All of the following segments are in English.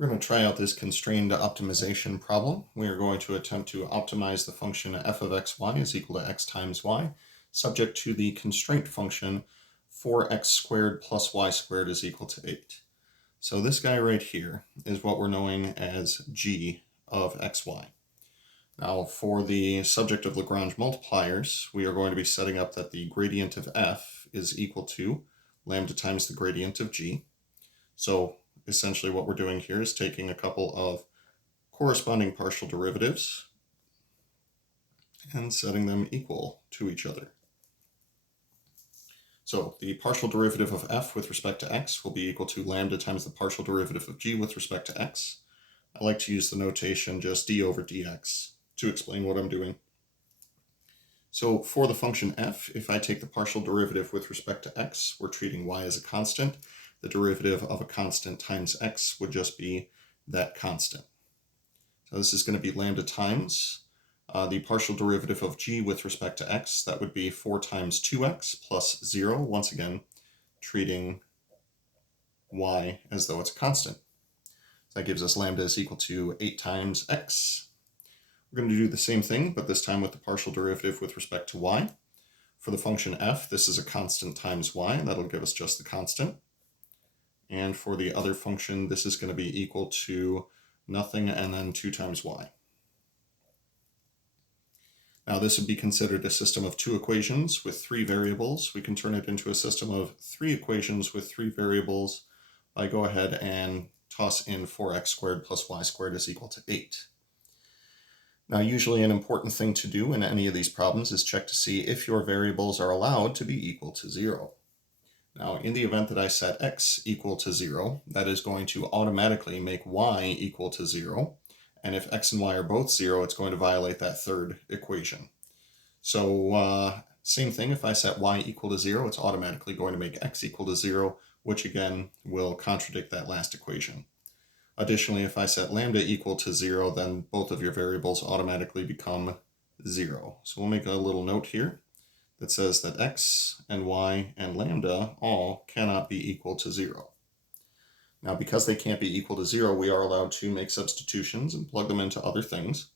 We're going to try out this constrained optimization problem. We are going to attempt to optimize the function f of xy is equal to x times y, subject to the constraint function 4x squared plus y squared is equal to 8. So this guy right here is what we're knowing as g of xy. Now for the subject of Lagrange multipliers, we are going to be setting up that the gradient of f is equal to lambda times the gradient of g. So essentially what we're doing here is taking a couple of corresponding partial derivatives and setting them equal to each other. So the partial derivative of f with respect to x will be equal to lambda times the partial derivative of g with respect to x. I like to use the notation just d over dx to explain what I'm doing. So for the function f, if I take the partial derivative with respect to x, we're treating y as a constant. The derivative of a constant times x would just be that constant. So this is going to be lambda times the partial derivative of g with respect to x. That would be 4 times 2x plus 0, once again treating y as though it's a constant. So that gives us lambda is equal to 8 times x. We're going to do the same thing, but this time with the partial derivative with respect to y. For the function f, this is a constant times y, and that'll give us just the constant. And for the other function, this is going to be equal to nothing and then 2 times y. Now this would be considered a system of 2 equations with 3 variables. We can turn it into a system of 3 equations with 3 variables by go ahead and toss in 4x squared plus y squared is equal to 8. Now usually an important thing to do in any of these problems is check to see if your variables are allowed to be equal to 0. Now, in the event that I set x equal to 0, that is going to automatically make y equal to 0. And if x and y are both 0, it's going to violate that third equation. So same thing, if I set y equal to 0, it's automatically going to make x equal to 0, which again will contradict that last equation. Additionally, if I set lambda equal to 0, then both of your variables automatically become 0. So we'll make a little note here that says that x and y and lambda all cannot be equal to 0. Now, because they can't be equal to 0, we are allowed to make substitutions and plug them into other things.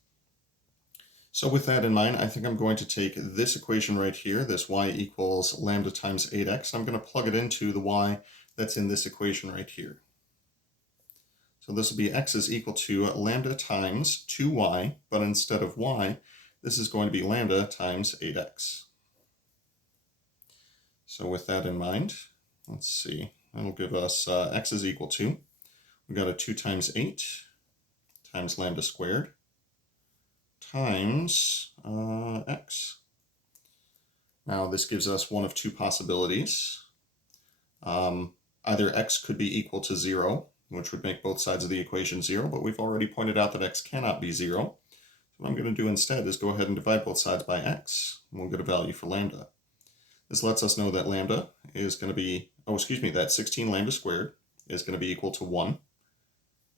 So with that in mind, I think I'm going to take this equation right here, this y equals lambda times 8x, and I'm going to plug it into the y that's in this equation right here. So this will be x is equal to lambda times 2y, but instead of y, this is going to be lambda times 8x. So with that in mind, let's see, that'll give us x is equal to, we got a 2 times 8 times lambda squared times x. Now this gives us one of 2 possibilities. Either x could be equal to 0, which would make both sides of the equation 0, but we've already pointed out that x cannot be 0. So what I'm going to do instead is go ahead and divide both sides by x, and we'll get a value for lambda. This lets us know that lambda is going to be, that 16 lambda squared is going to be equal to 1.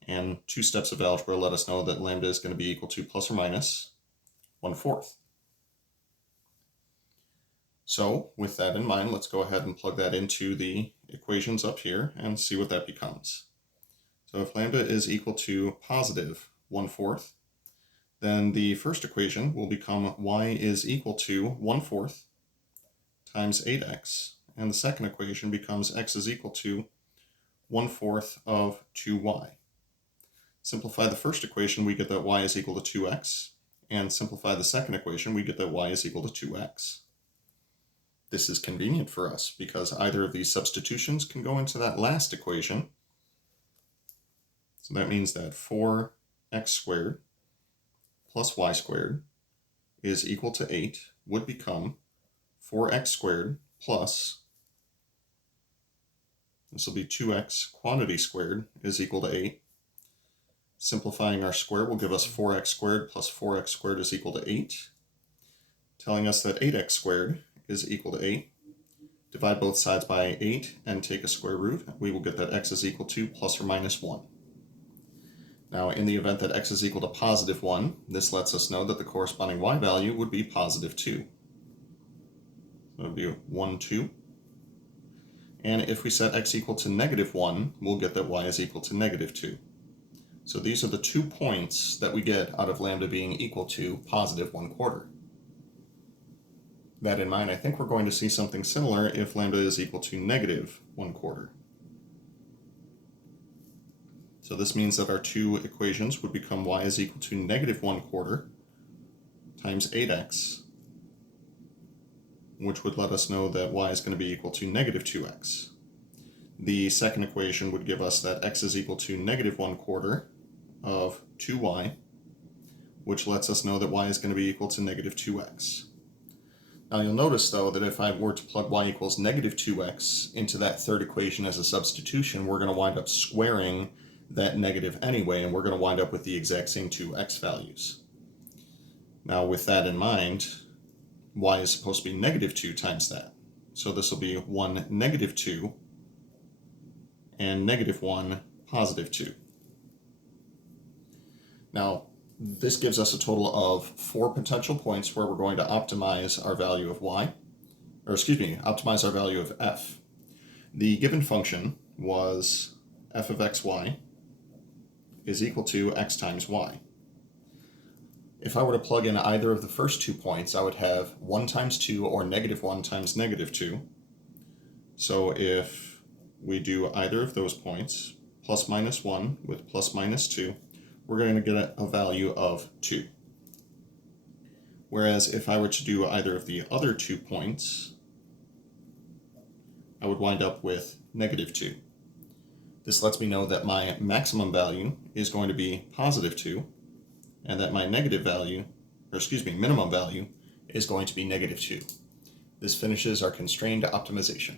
And 2 steps of algebra let us know that lambda is going to be equal to plus or minus 1/4. So with that in mind, let's go ahead and plug that into the equations up here and see what that becomes. So if lambda is equal to positive 1/4, then the first equation will become y is equal to 1/4 times 8x, and the second equation becomes x is equal to 1/4 of 2y. Simplify the first equation, we get that y is equal to 2x, and simplify the second equation, we get that y is equal to 2x. This is convenient for us because either of these substitutions can go into that last equation. So that means that 4x squared plus y squared is equal to 8 would become 4x squared plus, this will be 2x quantity squared is equal to 8. Simplifying our square will give us 4x squared plus 4x squared is equal to 8, telling us that 8x squared is equal to 8. Divide both sides by 8 and take a square root. We will get that x is equal to plus or minus 1. Now, in the event that x is equal to positive 1, this lets us know that the corresponding y value would be positive 2. So it would be 1, 2. And if we set x equal to negative 1, we'll get that y is equal to negative 2. So these are the 2 points that we get out of lambda being equal to positive 1/4. That in mind, I think we're going to see something similar if lambda is equal to negative 1/4. So this means that our 2 equations would become y is equal to negative 1/4 times 8x, which would let us know that y is going to be equal to negative 2x. The second equation would give us that x is equal to negative 1/4 of 2y, which lets us know that y is going to be equal to negative 2x. Now you'll notice though that if I were to plug y equals negative 2x into that third equation as a substitution, we're going to wind up squaring that negative anyway, and we're going to wind up with the exact same 2x values. Now with that in mind, y is supposed to be negative 2 times that. So this will be 1 negative 2 and negative 1 positive 2. Now this gives us a total of 4 potential points where we're going to optimize our value of y, optimize our value of f. The given function was f of xy is equal to x times y. If I were to plug in either of the first 2 points, I would have 1 times 2 or negative 1 times negative 2. So if we do either of those points, plus minus 1 with plus minus 2, we're going to get a value of 2. Whereas if I were to do either of the other 2 points, I would wind up with negative 2. This lets me know that my maximum value is going to be positive 2, and that my minimum value is going to be negative 2. This finishes our constrained optimization.